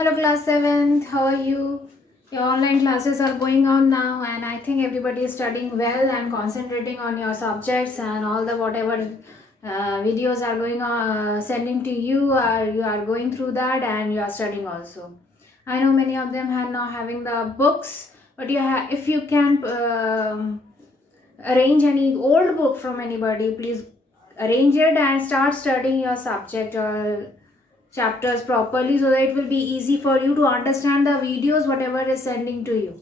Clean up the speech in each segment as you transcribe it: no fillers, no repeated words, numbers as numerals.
Hello class 7th, how are you? Your online classes are going on now and I think everybody is studying well and concentrating on your subjects and all the whatever videos are going on sending to you, you are going through that and you are studying also. I know many of them are not having the books, but if you can arrange any old book from anybody, please arrange it and start studying your subject or chapters properly so that it will be easy for you to understand the videos whatever is sending to you.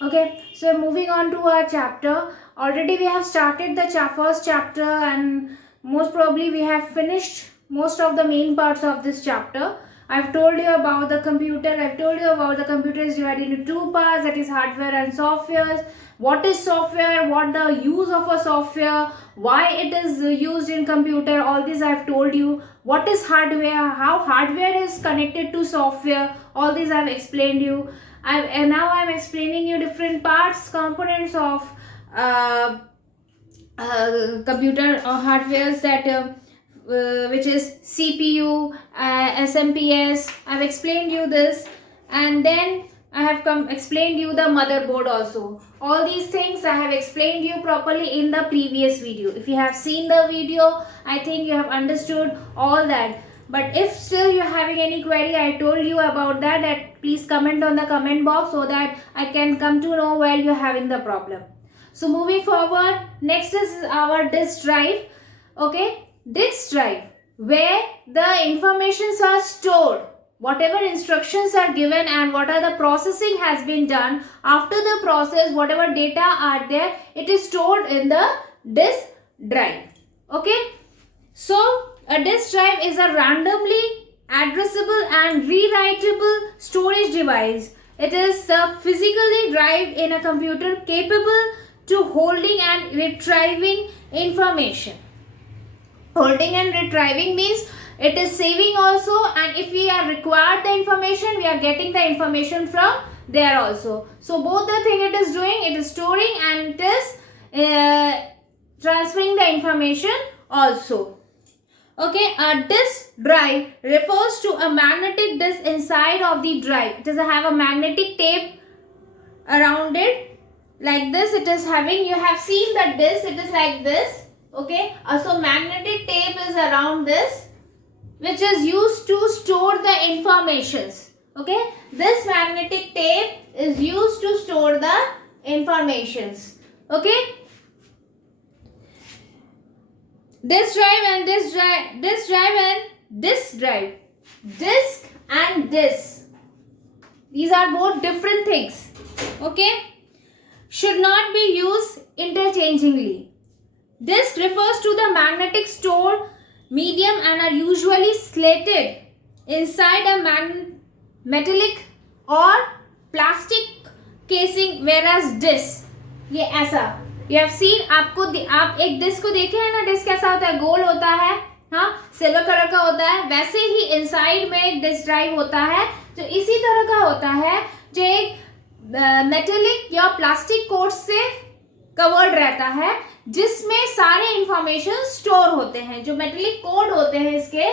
Okay, so moving on to our chapter. Already we have started the first chapter and most probably we have finished most of the main parts of this chapter. I've told you about the computer. I've told you about the computer is divided into two parts, that is hardware and software. What is software, what the use of a software, why it is used in computer, all this I've told you. What is hardware, how hardware is connected to software, all this I've explained you. And now I'm explaining you different parts, components of computer or hardwares which is CPU, SMPS. I've explained you this, and then I have explained you the motherboard also. All these things I have explained you properly in the previous video. If you have seen the video, I think you have understood all that. But if still you're having any query, I told you about that please comment on the comment box so that I can come to know where you're having the problem. So moving forward, next is our disk drive. Okay, disk drive, where the informations are stored, whatever instructions are given and what are the processing has been done. After the process, whatever data are there, it is stored in the disk drive. Okay, so a disk drive is a randomly addressable and rewritable storage device. It is physically drive in a computer capable to holding and retrieving information. Holding and retrieving means it is saving also, and if we are required the information, we are getting the information from there also. So both the thing it is doing, it is storing and it is transferring the information also. Okay, a disk drive refers to a magnetic disk inside of the drive. It does have a magnetic tape around it like this. It is having, you have seen the disk, it is like this. Okay, so magnetic tape is around this, which is used to store the informations. Okay, this magnetic tape is used to store the informations. Okay, disk drive and disk drive, disk drive and disk drive, disk and disk, these are both different things. Okay, should not be used interchangeably. Disk refers to the magnetic store medium and are usually slated inside a metallic or plastic casing, whereas disk ये ऐसा, you have seen, आप एक disc को देखे हैं ना, disc कैसा होता है, गोल होता है, हाँ, सिल्वर कलर का होता है, वैसे ही इनसाइड में एक डिस्क ड्राइव होता है जो इसी तरह का होता है, जो एक मेटेलिक या प्लास्टिक कोट से कवर्ड रहता है, जिसमें सारे इंफॉर्मेशन स्टोर होते हैं. जो मेटेलिक कोड होते हैं इसके,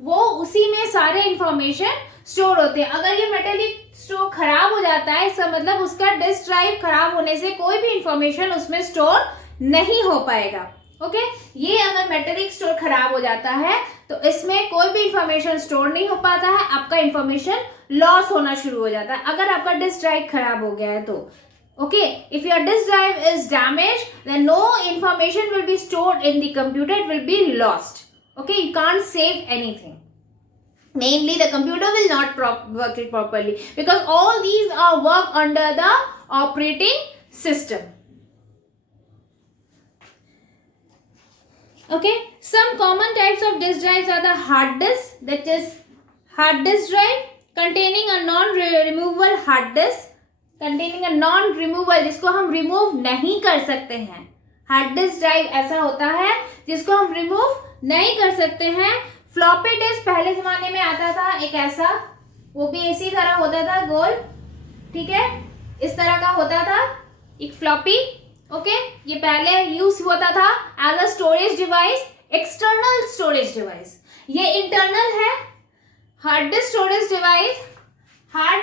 वो उसी में सारे इंफॉर्मेशन स्टोर होते हैं. अगर ये मेटेलिक स्टोर खराब हो जाता है, इसका मतलब उसका डिस्क ड्राइव खराब होने से कोई भी इंफॉर्मेशन उसमें स्टोर नहीं हो पाएगा. ओके, ये अगर मेटेलिक स्टोर खराब हो जाता है तो इसमें कोई भी इंफॉर्मेशन स्टोर नहीं हो पाता है, आपका इंफॉर्मेशन लॉस होना शुरू हो जाता है अगर आपका डिस्क ड्राइव खराब हो गया है तो. Okay, if your disk drive is damaged, then no information will be stored in the computer, it will be lost. Okay, you can't save anything. Mainly the computer will not work it properly because all these are work under the operating system. Okay, some common types of disk drives are the hard disk, that is hard disk drive containing a non-removable hard disk, containing a non removal, जिसको हम remove नहीं कर सकते हैं. Hard disk drive ऐसा होता है जिसको हम रिमूव नहीं कर सकते हैं. फ्लॉपी डिस्क पहले जमाने में आता था एक ऐसा, वो भी इसी तरह होता था गोल, ठीक है, इस तरह का होता था एक फ्लॉपी. ओके, ये पहले यूज होता था as a storage device, external storage device. ये इंटरनल है. Hard disk storage device hard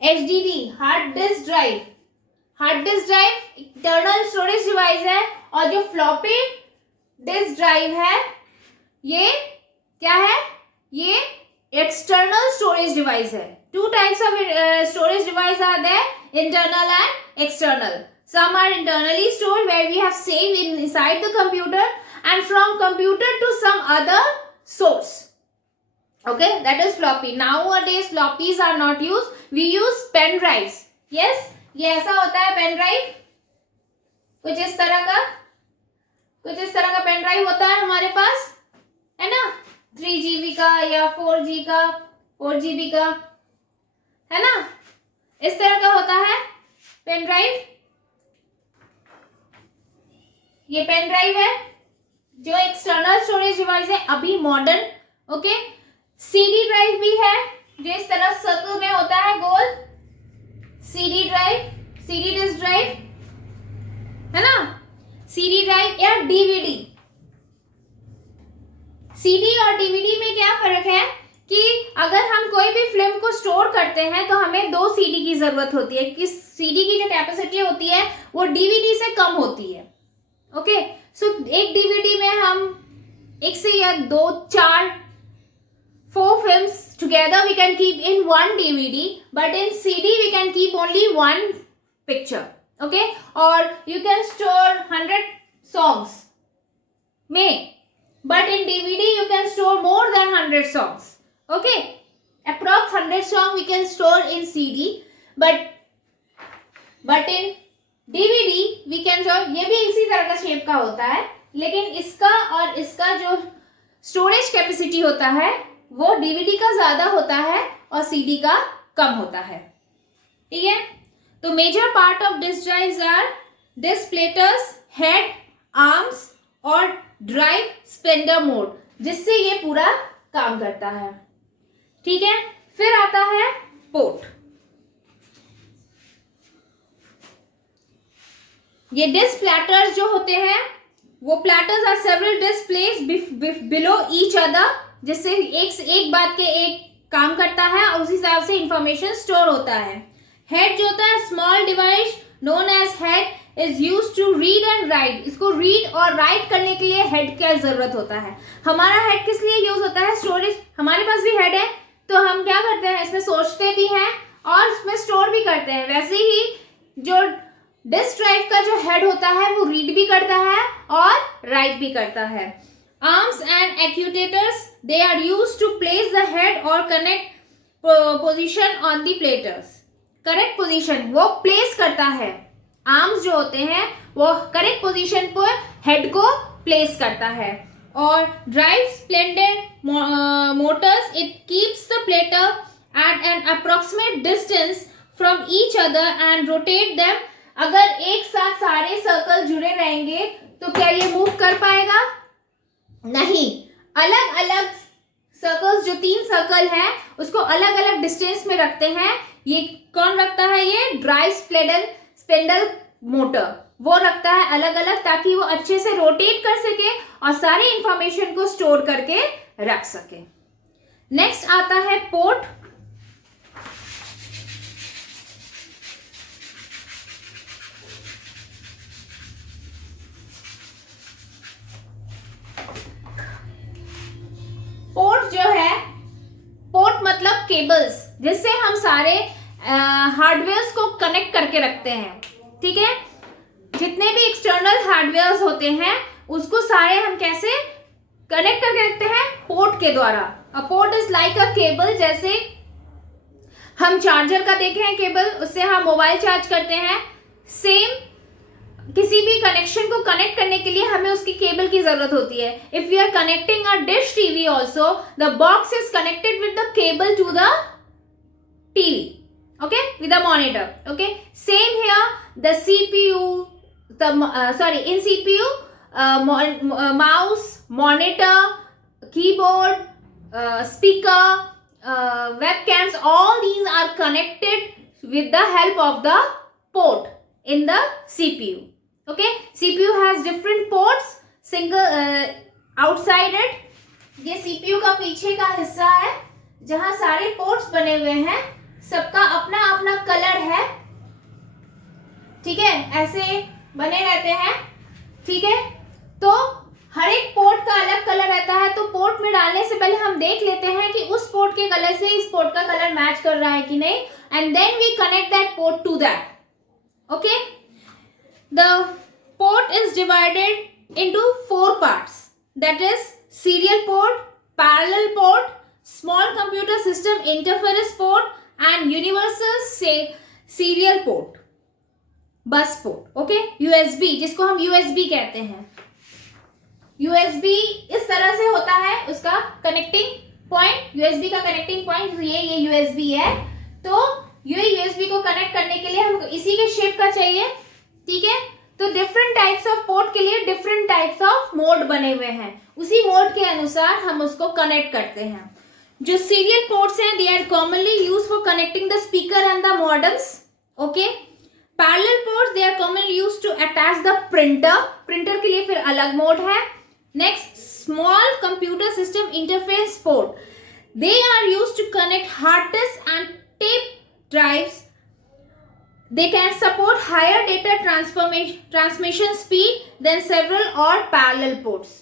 HDD hard disk drive, hard disk drive internal storage device है, और जो फ्लॉपी डिस्क ड्राइव है ये क्या है, ये एक्सटर्नल स्टोरेज डिवाइस है. Two types of storage device are there, internal and external. Some are internally stored where we have saved inside the computer, and from computer to some other source. Okay, that is floppy. Nowadays floppies are not used, we use pen drives. Yes, ये ऐसा होता है pen drive, कुछ इस तरह का pen drive होता है हमारे पास, है ना, 3 GB का या 4 GB का, है ना, इस तरह का होता है पेन ड्राइव. ये पेन ड्राइव है जो एक्सटर्नल स्टोरेज डिवाइस है अभी मॉडर्न. ओके, CD ड्राइव भी है जो इस तरह सर्कल में होता है गोल, CD drive, CD disk drive, है ना, CD ड्राइव या DVD. CD और DVD में क्या फर्क है कि अगर हम कोई भी फिल्म को स्टोर करते हैं तो हमें 2 CD की जरूरत होती है, कि CD की जो कैपेसिटी होती है वो DVD से कम होती है. ओके, सो एक DVD में हम एक से या 2, 4, 4 films together we can keep in one DVD, but in CD we can keep only one picture. Okay, or you can store 100 songs में, but in DVD you can store more than 100 songs. Okay, approx 100 song we can store in CD, but in DVD we can store. ये भी इसी तरह का shape का होता है, लेकिन इसका और इसका जो स्टोरेज कैपेसिटी होता है वो DVD का ज्यादा होता है और CD का कम होता है. ठीक है, तो major part of disk drives are disk platters, head, arms और ड्राइव स्पेंडर मोड, जिससे ये पूरा काम करता है. ठीक है, फिर आता है पोर्ट. ये डिस्क प्लेटर्स जो होते हैं वो platters are several disk placed below each other, जिससे एक बात के एक काम करता है और उसी हिसाब से इंफॉर्मेशन स्टोर होता है. हेड जो होता है small device known as head is used to read and write. इसको रीड और राइट करने के लिए हेड का जरूरत होता है. हमारा हेड किस लिए यूज होता है, स्टोरेज. हमारे पास भी हेड है तो हम क्या करते हैं, इसमें सोचते भी हैं और इसमें स्टोर भी करते हैं. वैसे ही जो डिस्क ड्राइव का जो हेड होता है वो रीड भी करता है और राइट भी करता है. Arms and actuators they are used to place the head और correct position on the platters. Correct position वो प्लेस करता है. आर्म्स जो होते हैं वो करेक्ट पोजीशन पर हेड को प्लेस करता है. और drive spindle motors, it keeps the platter at an approximate distance from each other and rotate them. अगर एक साथ सारे सर्कल जुड़े रहेंगे तो क्या ये मूव कर पाएगा? नहीं. अलग अलग सर्कल्स, जो 3 सर्कल हैं उसको अलग अलग डिस्टेंस में रखते हैं. ये कौन रखता है? ये ड्राइव स्पेंडल मोटर वो रखता है अलग अलग, ताकि वो अच्छे से रोटेट कर सके और सारे इंफॉर्मेशन को स्टोर करके रख सके. नेक्स्ट आता है पोर्ट. पोर्ट जो है, पोर्ट मतलब केबल्स, जिससे हम सारे हार्डवेयर्स को कनेक्ट करके रखते हैं. ठीक है, जितने भी एक्सटर्नल हार्डवेयर्स होते हैं उसको सारे हम कैसे कनेक्ट करके रखते हैं? पोर्ट के द्वारा. A port is like a cable. जैसे हम चार्जर का देखे हैं केबल, उससे हम मोबाइल चार्ज करते हैं. सेम किसी भी कनेक्शन को कनेक्ट करने के लिए हमें उसकी केबल की जरूरत होती है. If we are connecting a dish TV also, the box is connected with the cable to the TV. Okay, with the monitor. Okay, same here. The CPU, in CPU, mouse, monitor, keyboard, speaker, webcams, all these are connected with the help of the port in the CPU. Okay, CPU has different ports, single outside it, ये CPU का पीछे का हिस्सा है जहां सारे ports बने हुए हैं, सबका अपना अपना कलर है, ठीक है, ऐसे बने रहते हैं, ठीक है। तो हर एक पोर्ट का अलग कलर रहता है, तो पोर्ट में डालने से पहले हम देख लेते हैं कि उस पोर्ट के कलर से इस पोर्ट का कलर मैच कर रहा है कि नहीं, and then we connect that port to that, okay. The port is divided into 4 parts, that is serial port, parallel port, small computer system interference port and universal serial port, bus port, okay. USB, जिसको हम USB कहते हैं, USB इस तरह से होता है, उसका कनेक्टिंग पॉइंट, यूएसबी का कनेक्टिंग पॉइंट ये यूएसबी है। तो ये यूएसबी को कनेक्ट करने के लिए हम इसी के शेप का चाहिए, ठीक है। तो डिफरेंट टाइप्स ऑफ पोर्ट के लिए डिफरेंट टाइप्स ऑफ मोड बने हुए हैं, उसी मोड के अनुसार हम उसको कनेक्ट करते हैं। जो सीरियल पोर्ट्स हैं, they are commonly used for connecting the speaker and the modems, okay. Parallel ports, they are commonly used to attach the printer, printer के लिए फिर अलग मोड है। Next, small computer system interface port. They are used to connect hard disk and tape drives. They can support higher data transmission speed than several or parallel ports.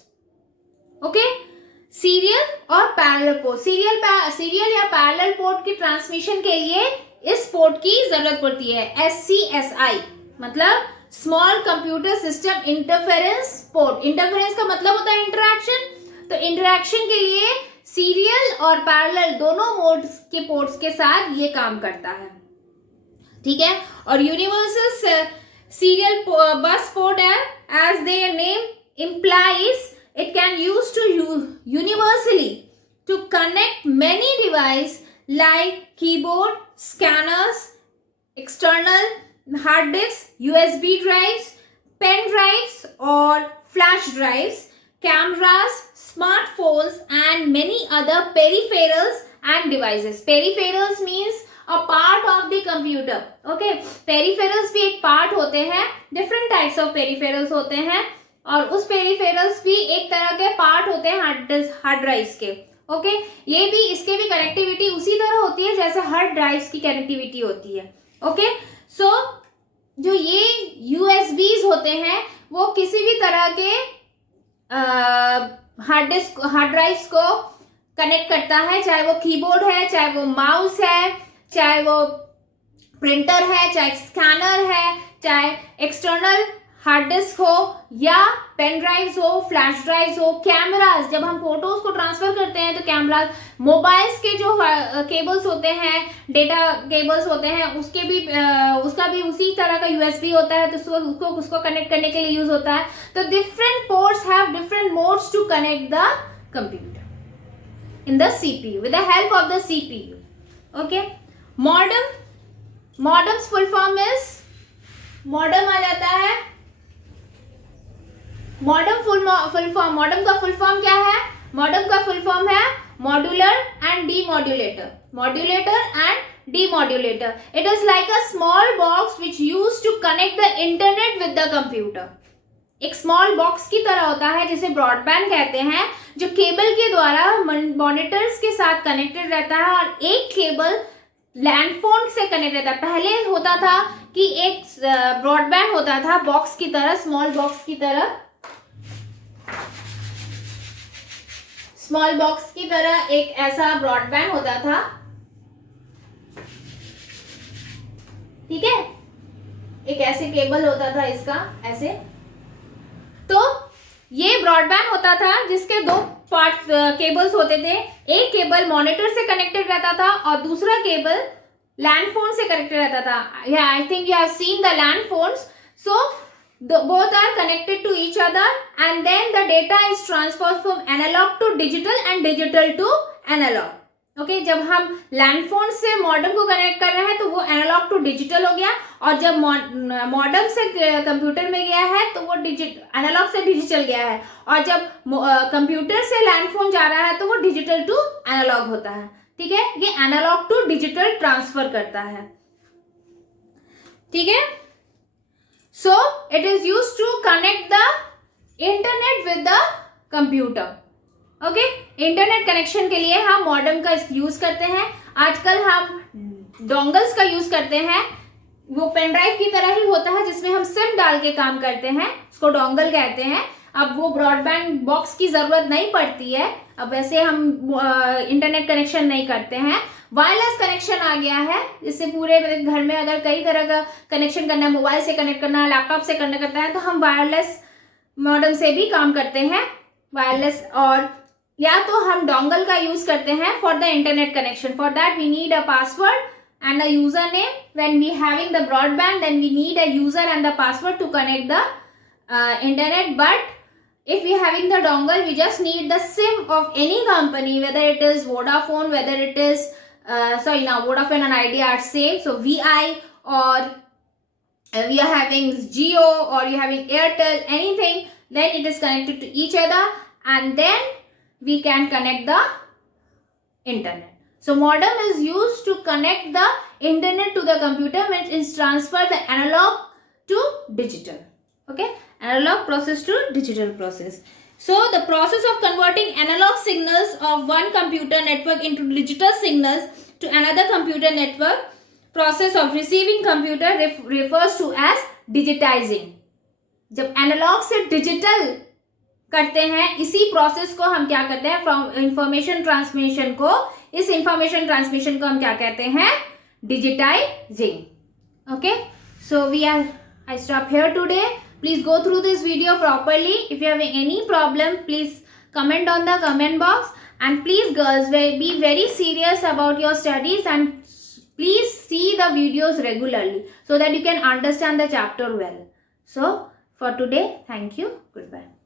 Okay? Serial और parallel port. Serial या parallel port की transmission के लिए इस port की जरूरत पड़ती है, SCSI मतलब small computer system interference port. Interference का मतलब होता है इंटरैक्शन, तो इंटरैक्शन के लिए सीरियल और पैरेलल दोनों मोड्स के पोर्ट्स के साथ ये काम करता है, ठीक है। और यूनिवर्सल सीरियल बस पोर्ट है, as their name implies it can use to universally to connect many devices like keyboard, scanners, external hard disks, USB drives, pen drives or flash drives, cameras, smartphones and many other peripherals and devices. Peripherals means a part of the computer, okay. Peripherals भी एक part होते हैं, different types of peripherals होते हैं, और उस peripherals भी एक तरह के part होते हैं hard drives के, ओके। ये भी, इसके भी कनेक्टिविटी उसी तरह होती है जैसे हार्ड ड्राइव्स की कनेक्टिविटी होती है, ओके। सो जो ये यूएसबीज होते हैं वो किसी भी तरह के हार्ड ड्राइव्स को कनेक्ट करता है, चाहे वो कीबोर्ड है, चाहे वो माउस है, चाहे वो प्रिंटर है, चाहे स्कैनर है, चाहे एक्सटर्नल हार्ड डिस्क हो या पेन ड्राइव्स हो, फ्लैश ड्राइव्स हो, कैमरास, जब हम फोटोज को ट्रांसफर करते हैं तो कैमरास, मोबाइल्स के जो केबल्स होते हैं, डेटा केबल्स होते हैं, उसका भी उसी तरह का यूएसबी होता है, तो उसको कनेक्ट करने के लिए यूज होता है। तो different ports have different modes to connect the computer in the CPU with the help of the CPU, okay. Modems full form is, modem आ जाता है, मॉडेम का फुल फॉर्म क्या है? मॉडेम का फुल फॉर्म है modular and demodulator, modulator and demodulator. It is like a small box which use to connect the internet with the computer. एक small box की तरह होता है जिसे ब्रॉडबैंड कहते हैं, जो केबल के द्वारा मॉनिटर्स के साथ कनेक्टेड रहता है, और एक केबल लैंडफोन से कनेक्ट रहता है। पहले होता था कि एक ब्रॉडबैंड होता था बॉक्स की तरह, स्मॉल बॉक्स की तरह, स्मॉल बॉक्स की तरह एक ऐसा ब्रॉडबैंड होता था, ठीक है। एक ऐसे केबल होता था इसका, ऐसे। तो ये ब्रॉडबैंड होता था जिसके दो पार्ट केबल्स होते थे, एक केबल मॉनिटर से कनेक्टेड रहता था और दूसरा केबल लैंडफोन से कनेक्टेड रहता था। I think you have seen the landphones. So both are connected to each other and then the data is transferred from analog to digital and digital to analog, okay। जब हम landphone से modem को connect कर रहे हैं तो वो analogue to digital हो गया, और जब मॉडेम से कंप्यूटर में गया है तो वो एनालॉग से डिजिटल गया है, और जब कंप्यूटर से लैंडफोन जा रहा है तो वो डिजिटल टू एनालॉग होता है, ठीक है। ये एनालॉग टू डिजिटल ट्रांसफर करता है, ठीक है। So it is used to connect the internet with the computer, okay, internet connection के लिए हम मॉडेम का यूज करते हैं। आजकल हम डोंगल्स का यूज करते हैं, वो पेन ड्राइव की तरह ही होता है जिसमें हम सिम डाल के काम करते हैं, उसको डोंगल कहते हैं। अब वो ब्रॉडबैंड बॉक्स की जरूरत नहीं पड़ती है, अब वैसे हम इंटरनेट कनेक्शन नहीं करते हैं। वायरलेस कनेक्शन आ गया है, इससे पूरे घर में अगर कई तरह का कनेक्शन करना है, मोबाइल से कनेक्ट करना है, लैपटॉप से कनेक्ट करना है, तो हम वायरलेस मॉडेम से भी काम करते हैं। वायरलेस, और या तो हम डोंगल का यूज करते हैं for the internet connection. For that we need a password and a username. When we having the broadband, then we need a user and the password to connect the internet. But if we having the dongle, we just need the SIM of any company, whether it is Vodafone, whether it is sorry, now Vodafone and Idea are same, so VI, or we are having Jio, or you having Airtel, anything, then it is connected to each other, and then we can connect the internet. So modem is used to connect the internet to the computer, which is transfer the analog to digital. Okay, analog process to digital process. So the process of converting analog signals of one computer network into digital signals to another computer network, process of receiving computer refers to as digitizing. जब analogue से digital करते हैं, इसी process को हम क्या करते हैं, फ्रॉम इंफॉर्मेशन ट्रांसमिशन को, इस इंफॉर्मेशन ट्रांसमिशन को हम क्या कहते हैं, digitizing. Okay, so we are, I stop here today. Please go through this video properly. If you have any problem, please comment on the comment box, and please girls, be very serious about your studies, and please see the videos regularly so that you can understand the chapter well. So for today, thank you, goodbye.